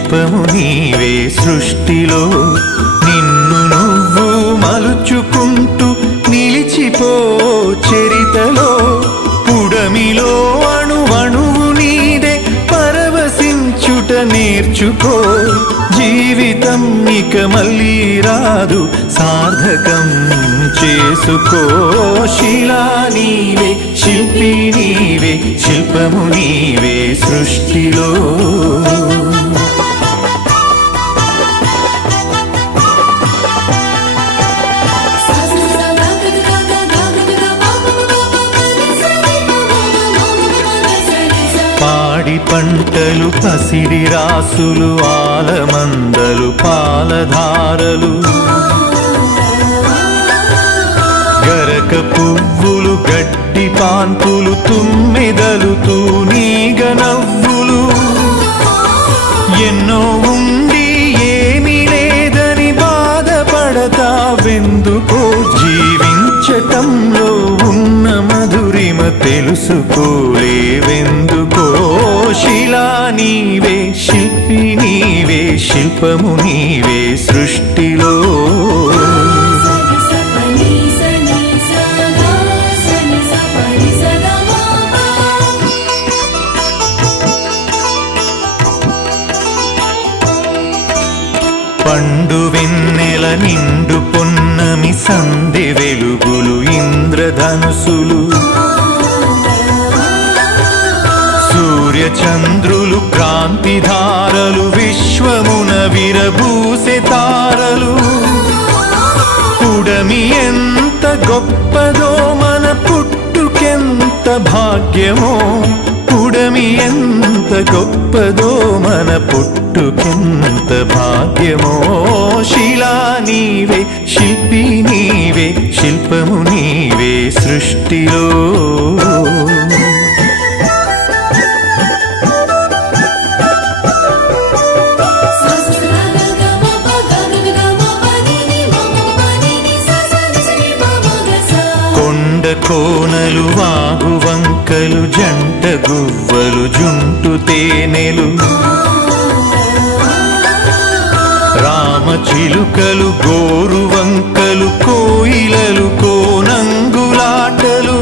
శిల్పము నీవే సృష్టిలో నిన్ను నువ్వు మలుచుకుంటూ నిలిచిపో చరితలో పుడమిలో అణువణువు నీదే పరవశించుట నేర్చుకో జీవితం ఇక మళ్ళీ రాదు సార్థకం చేసుకో శిలా నీవే శిల్పి నీవే శిల్పము నీవే సృష్టిలో పాడి పంటలు పసిడి రాసులు ఆలమందలు పాలధారలు గరక పువ్వులు గడ్డి పాన్పులు తుమ్మెదలు తూనీగ నవ్వులు ఎన్నో ఉండి ఏమీ లేదని బాధపడతావెందుకో జీవించటంలో ఉన్న మధురిమ తెలుసుకోలేవెందుకో శిలా నీవే శిల్పి నీవే శిల్పము నీవే సృష్టిలో పండు వెన్నెల నిండు పొన్నమి సంధి వెలుగులు ఇంద్రధనుసులు సూర్య చంద్రులు క్రాంతిధారలు విశ్వమున విరబూసే తారలు పుడమి ఎంత గొప్పదో మన పుట్టుకెంత భాగ్యమో పుడమి ఎంత గొప్పదో మన పుట్టుకెంత భాగ్యమో శిలా నీవే శిల్పి నీవే శిల్పము నీవే సృష్టిలో కోనలు వాగు వంకలు జంట గువ్వలు జుంటు తేనెలు రామచిలుకలు గోరు వంకలు కోయిలలు కోనంగులాటలు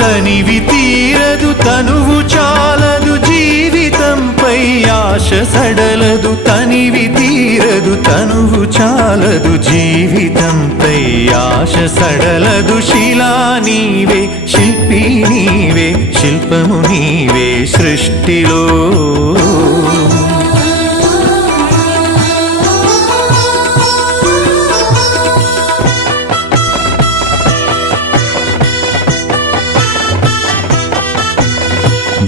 తనివి తీరదు తనువు చాలదు జీవితంపై ఆశ సడలదు తనివి తీరదు తనువు చాలదు జీవితంపై ఆశ సడలదు శిలా నీవే శిల్పి నీవే శిల్పము నీవే సృష్టిలో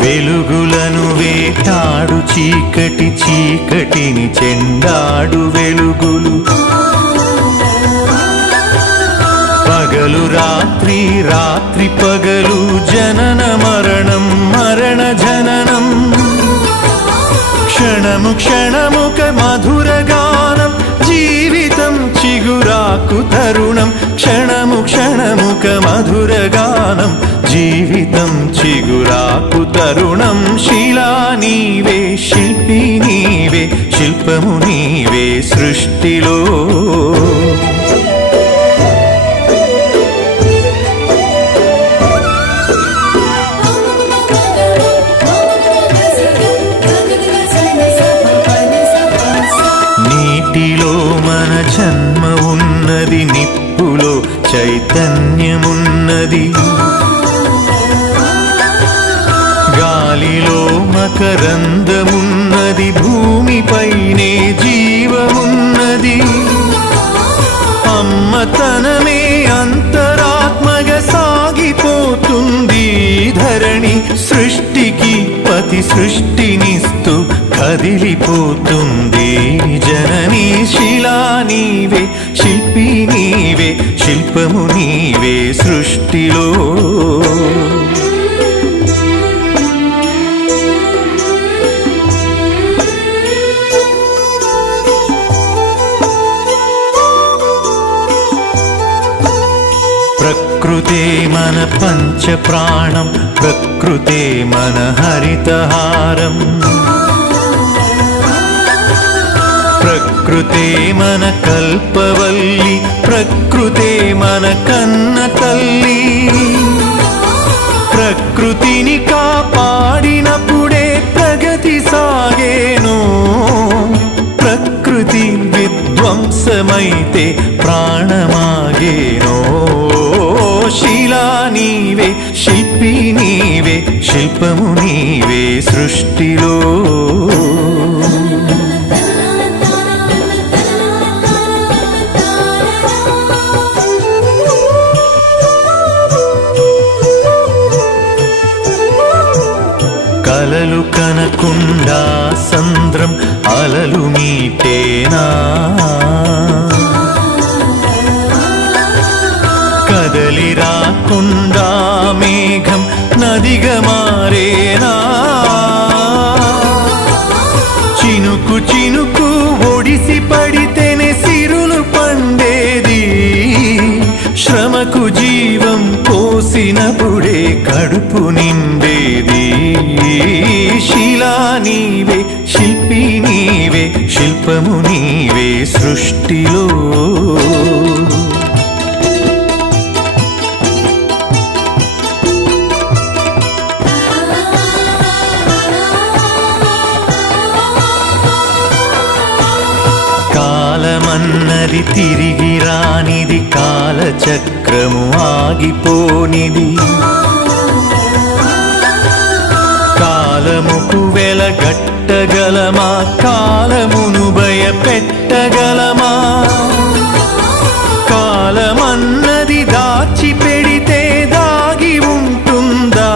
వెలుగులను వేటాడు చీకటి చీకటిని చెండాడు వెలుగులు పగలు రాత్రి రాత్రి పగలు జనన మరణం మరణ జననం క్షణము క్షణముక మధుర గానం జీవితం చిగురాకు తరుణం క్షణము క్షణముక మధుర గానం జీవితం చిగురాకు తరుణం శిలా నీవే శిల్పి నీవే శిల్పము నీవే సృష్టిలో నీటిలో మన జన్మ ఉన్నది నిప్పులో చైతన్యమున్నది గాలిలో మకరందమున్నది భూమిపైనే జీవమున్నది అమ్మతనమే అంతరాత్మగా సాగిపోతుంది ధరణి సృష్టికి పతి సృష్టినిస్తూ కదిలిపోతుంది జననీ శిలా నీవే శిల్పి నీవే శిల్పము నీవే సృష్టిలో ప్రకృతే మన పంచ ప్రాణం ప్రకృతే మన హరితహారం ప్రకృతే మన కల్పవల్లి, ప్రకృతే మన కన్న తల్లి. ప్రకృతిని కాపాడినప్పుడే ప్రగతి సాగేను. ప్రకృతి విధ్వంసమైతే ప్రాణమాగేనో. శిలా నీవే, శిల్పి నీవే, శిల్పము నీవే సృష్టిలో. కలలు కనకుండా సంద్రం అలలు మీటేనా. కదలి రాకుండా మేఘం నదిగా మారేనా. చినుకు చినుకు ఒడిసి పడితేనే సిరులు పండేది. శ్రమకు జీవం పోసినప్పుడే కడుపు నిండేది. శిలా నీవే, శిల్పి నీవే, శిల్పము నీవే సృష్టిలో. కాలమన్నది తిరిగి రానిది, కాలచక్రము ఆగిపోనిది. కాలముకు వెలగట్టగలమా, కాలమును భయపెట్టగలమా. కాలమన్నది దాచి పెడితే దాగి ఉంటుందా.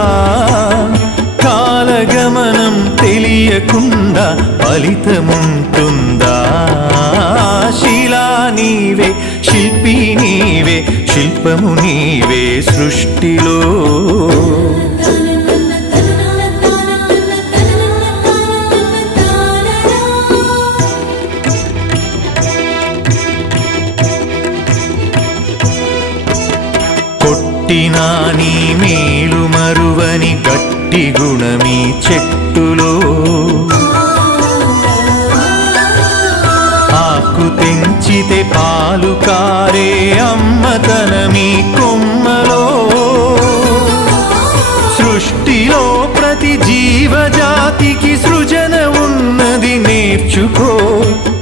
కాలగమనం తెలియకుండా ఫలితముంటుందా. శిలా నీవే, శిల్పి నీవే, శిల్పము నీవే సృష్టిలో. కొట్టినా నీ మేలు మరువని గట్టి గుణమీ చెట్టులో. ఆకు తెంచితే పాలు కారే అమ్మతనమీ కొమ్మలో. సృష్టిలో ప్రతి జీవజాతికి సృజన ఉన్నది, నేర్చుకో.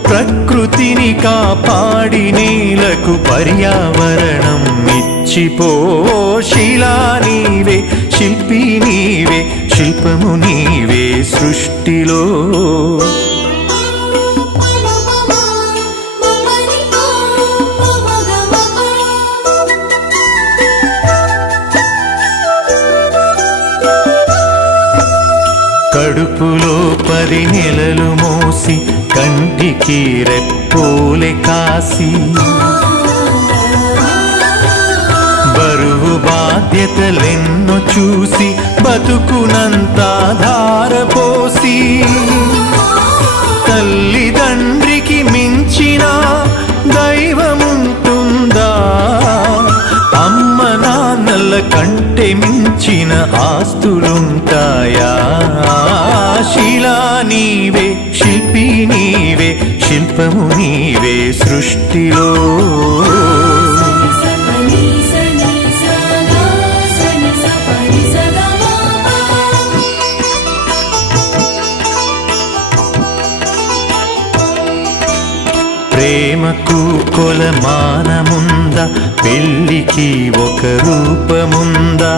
ప్రకృతిని కాపాడి నేలకు పర్యావరణం ఇచ్చిపో. శిలా నీవే, శిల్పి నీవే, శిల్పము నీవే సృష్టిలో. కడుపులో 10 నెలలు మోసి కంటికి రెప్పోలే కాసి. బరువు బాధ్యతలెన్నో చూసి బతుకునంతా ధారపోసి. తల్లిదండ్రికి మించిన దైవముంటుందా. అమ్మ నాన్నల కంటే మించిన ఆస్తులుంటాయా. శిలా నీవే, శిల్పి నీవే, శిల్పము నీవే సృష్టిలో. ప్రేమకు కొలమానముందా, పెళ్ళికి ఒక రూపముందా.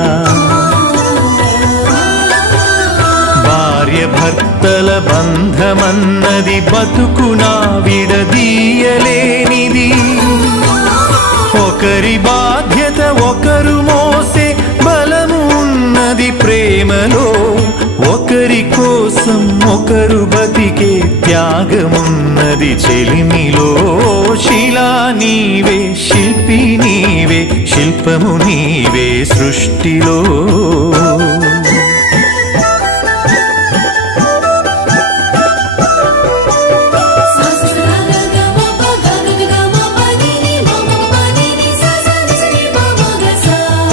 భార్య భర్తల బంధమన్నది బతుకునా విడదీయలేనిది. ఒకరి బాధ్యత ఒకరు మోసే బలము ఉన్నది ప్రేమలో. ఒకరి కోసం ఒకరు బతికే త్యాగమున్నది చెలిమిలో. శిలా నీవే, శిల్పి నీవే, శిల్పము నీవే సృష్టిలో.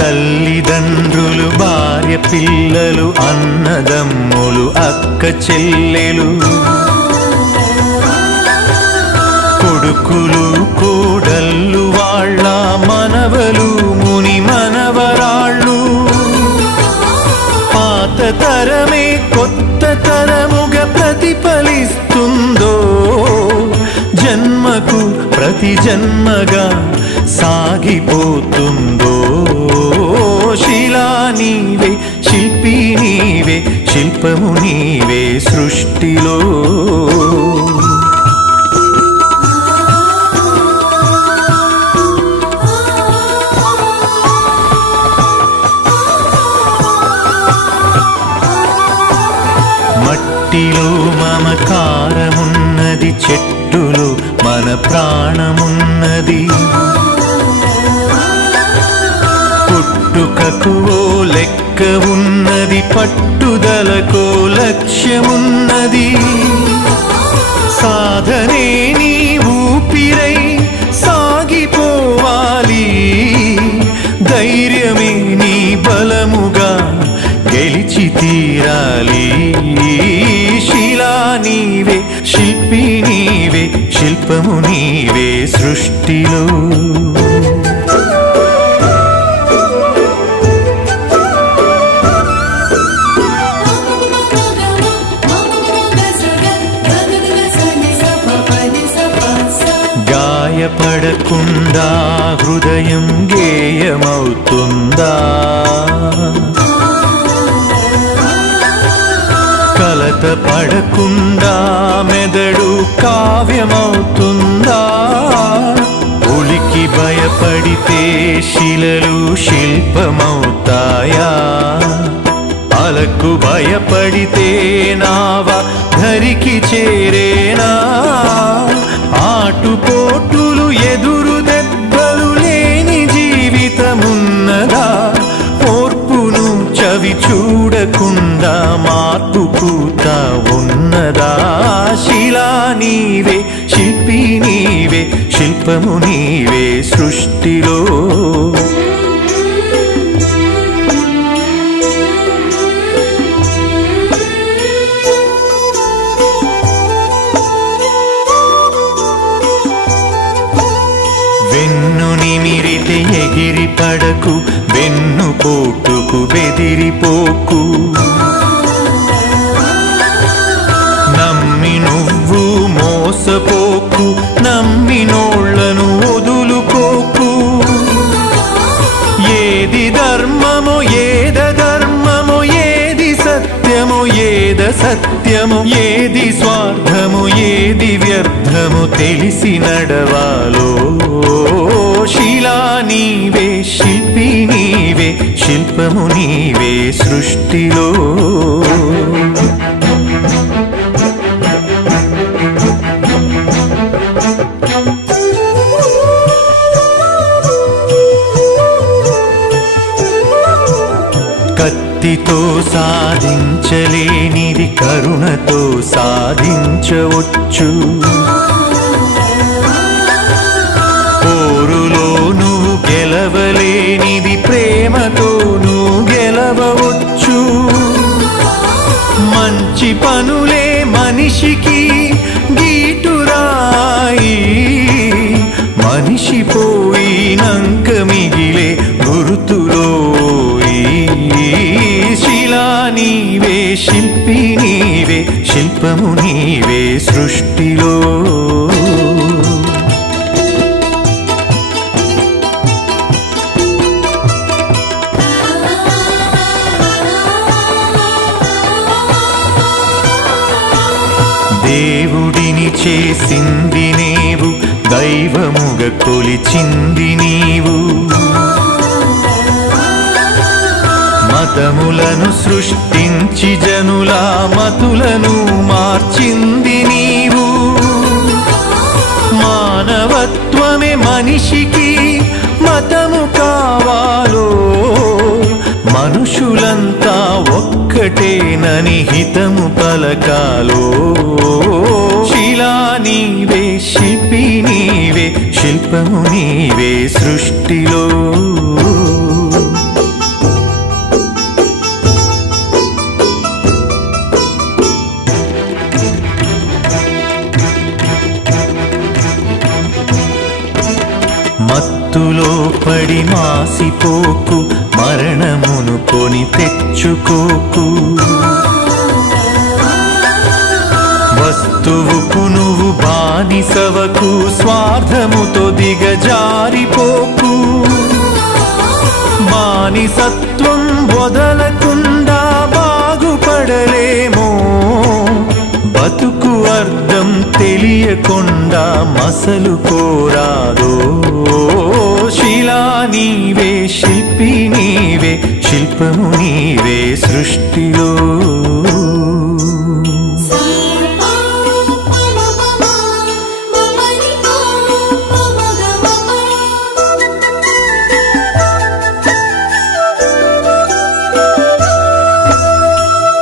తల్లిదండ్రులు, భార్య పిల్లలు, అన్నదమ్ములు, అక్క చెల్లెలు. కొడుకులు కోడళ్ళు వాళ్ళ మనవలు ముని మనవరాళ్ళు పాత తరమే కొత్త తరముగా ప్రతిఫలిస్తుందో జన్మకు ప్రతి జన్మగా సాగిపోతుందో శిలా నీవే శిల్పి నీవే శిల్పము నీవే సృష్టిలో మట్టిలో మమకారమున్నది చెట్టులో మన ప్రాణమున్నది పుట్టుకకు ఓ లెక్క ఉన్నది పట్టుదలకో లక్ష్యమున్నది సాధనే నీ ఊపిరై సాగిపోవాలి ధైర్యమే నీ బలముగా గెలిచి తీరాలి శిలా నీవే శిల్పి నీవే శిల్పము నీవే సృష్టిలో గాయపడకుండా హృదయం గేయమవుతుందా కలత పడకుండా మెదడు కావ్యమవుతుందా ఉలికి భయపడితే శిలలు శిల్పమవుతాయా అలకు భయపడితే నావ ధరికి చేరేనా ఆటుపోటులు ఎదురు దెబ్బలు లేని జీవితమున్నదా ఓర్పును చవి చూడకుండా మార్పు పూత ఉన్నదా శిలా నీవే శిల్పి నీవే శిల్పము నీవే సృష్టిలో వెన్ను నిమిరితే ఎగిరి పడకు వెన్ను పోటుకు బెదిరిపోకు నమ్మి నువ్వు మోసపోకు నమ్మినోళ్లను వదులుకోకు ఏది ధర్మమో ఏదధర్మమో ఏది సత్యమో ఏదసత్యమో ఏది స్వార్థము ఏది వ్యర్థము తెలిసి నడవాలో శిలా నీవే శిల్పి నీవే శిల్పము నీవే సృష్టిలో కత్తితో సాధించలేనిది కరుణతో సాధించవచ్చు పోరులో నువ్వు గెలవలేనిది ప్రేమతో నువ్వు గెలవవచ్చు మంచి పనులే మనిషికి గీటురాయి మనిషి పోయినంక మిగిలే గుర్తులోయి శిలా నీవే శిల్పి నీవే శిల్పము నీవే సృష్టిలో దేవుడిని చేసింది నీవు దైవముగా కొలిచింది నీవు మతములను సృష్టించి జనుల మతులను మార్చింది నీవు మానవత్వమే మనిషికి మతము కావాలో మనుషులంతా ఒక్కటేనని హితము పలకాలో శిలా నీవే శిల్పి నీవే శిల్పము నీవే సృష్టిలో మత్తులో పడి మాసిపోకు, మరణమును కొని తెచ్చుకోకు. వస్తువుకు నువ్వు బానిసవకు, స్వార్థముతో దిగజారిపోకు. బానిసత్వం వదలకుండా బాగుపడలేమో, బతుకు అర్థం తెలియకుండా మసలు కోరాదో. శిలా నీవే, శిల్పి నీవే, శిల్పము నీవే సృష్టిలో.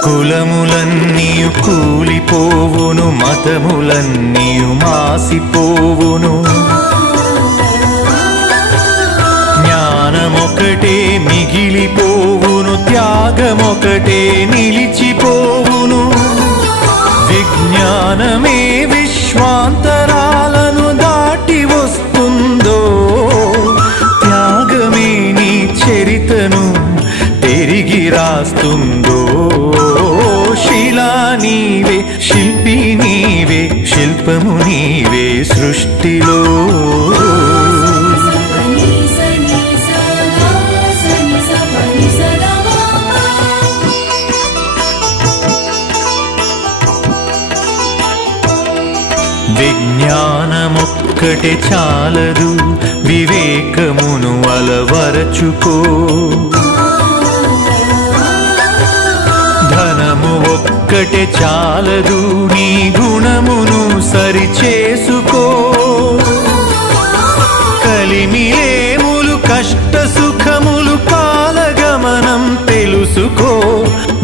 కులములన్నీయు కూలిపోవును, మతములన్నీయు మాసిపోవును. జ్ఞానమొకటే మిగిలిపోవును, త్యాగమొకటే నిలిచిపోవును. విజ్ఞానమే విశ్వాంతరాలను దాటి వస్తుందో, త్యాగమే నీ చరితను తిరిగి రాస్తుందో. శిలా నీవే, శిల్పి నీవే, శిల్పము నీవే సృష్టిలో. విజ్ఞానమొక్కటే చాలదు, వివేకమును అలవరచుకో. ధనము ఒక్కటే చాలదు, నీ గుణమును సరిచేసుకో. కలిమిలేములు కష్ట సుఖములు కాలగమనం తెలుసుకో.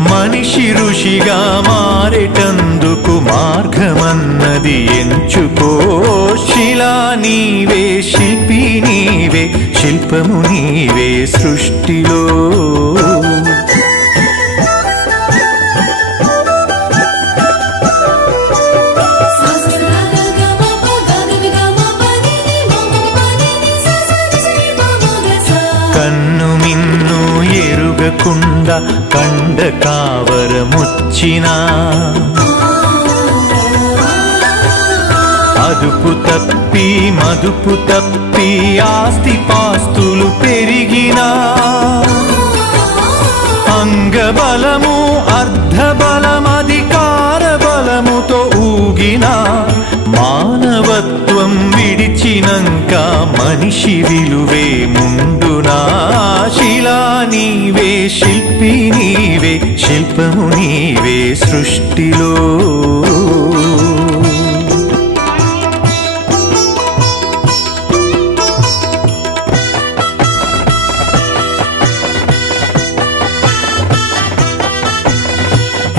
మనిషి ఋషిగా మారేటందుకు మార్గమన్నది ఎంచుకో. శిలా నీవే, శిల్పి నీవే, శిల్పము నీవే సృష్టిలో. కన్ను మిన్ను ఎరుగకుండా కండ కావరముచ్చినా, అదుపు తప్పి మదుపు తప్పి ఆస్తి పాస్తులు పెరిగినా, అంగబలము అర్ధబలం అధికార బలముతో ఊగినా, మానవత్వం విడిచినంక మనిషి విలువే ముందునా. శిలా నీవే, శిల్పి నీవే, శిల్పము నీవే సృష్టిలో.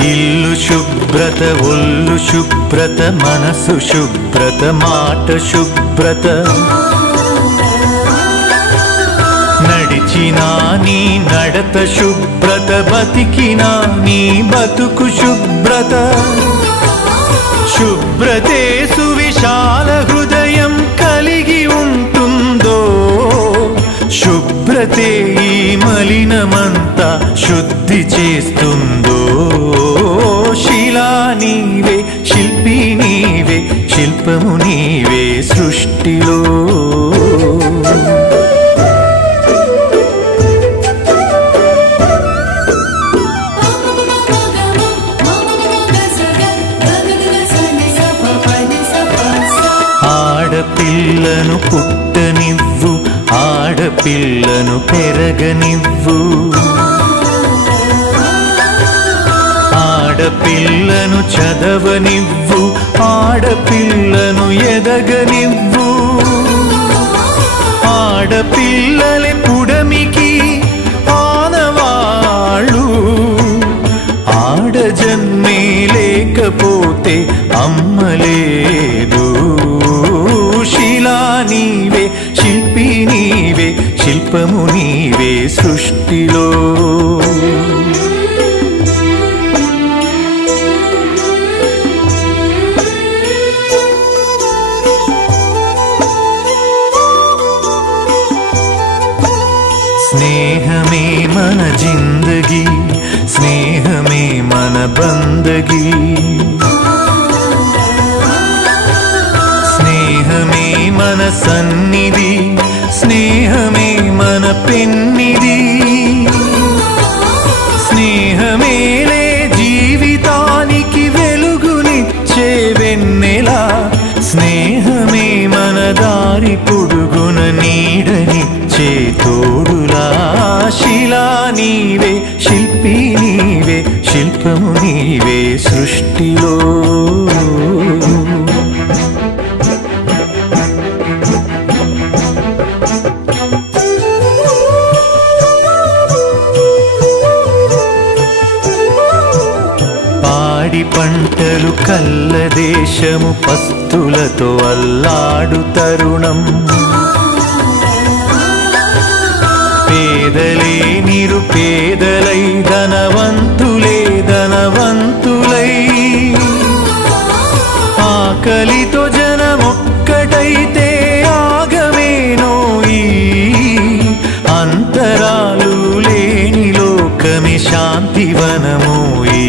ఇల్లు శుభ్రత, ఒళ్ళు శుభ్రత, మనసు శుభ్రత, మాట శుభ్రత. నడిచినా నీ నడత శుభ్రత, బతికినా నీ బతుకు శుభ్రత. శుభ్రతే సువిశాల హృదయం కలిగి ఉంటుందో, శుభ్రతే ఈ మలినమంతా శుద్ధి చేస్తుందో. శిలా నీవే, శిల్పి నీవే, శిల్పము నీవే సృష్టిలో. ఆడపిల్లను పుట్టనివ్వు, ఆడపిల్లను పెరగనివ్వు. ఆడపిల్లను చదవనివ్వు, ఆడపిల్లను ఎదగనివ్వు. ఆడపిల్లలే పుడమికి ఆనవాళ్ళు, ఆడజన్మే లేకపోతే అమ్మలేదు. శిలా నీవే, శిల్పి నీవే, శిల్పము నీవే సృష్టిలో. మన జిందగీ, స్నేహమే మన బందగీ. స్నేహమే మన సన్నిధి, స్నేహమే మన పెన్నిధి. స్నేహమేలే జీవితానికి వెలుగునిచ్చే వెన్నెలా. స్నేహమే మన దారి పొడుగున నీడనిచ్చే తోడులా. శిలా నీవే, శిల్పి నీవే, శిల్పము నీవే సృష్టిలో. పాడి పంటలు కల్ల దేశము పస్తులతో అల్లాడు తరుణం. పేదలే నిరుపేదలై, ధనవంతులే ధనవంతులై. ఆకలితో జనమొక్కటైతే ఆగమేనోయి. అంతరాలు లేని లోకమే శాంతివనమోయి.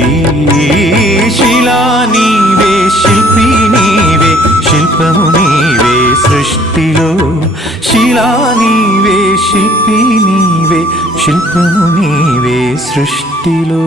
శిలా నీవే, శిల్పి నీవే, శిల్పము నీవే సృష్టిలో. శిలా నీవే, శిల్పి నీవే, శిల్పము నీవే సృష్టిలో.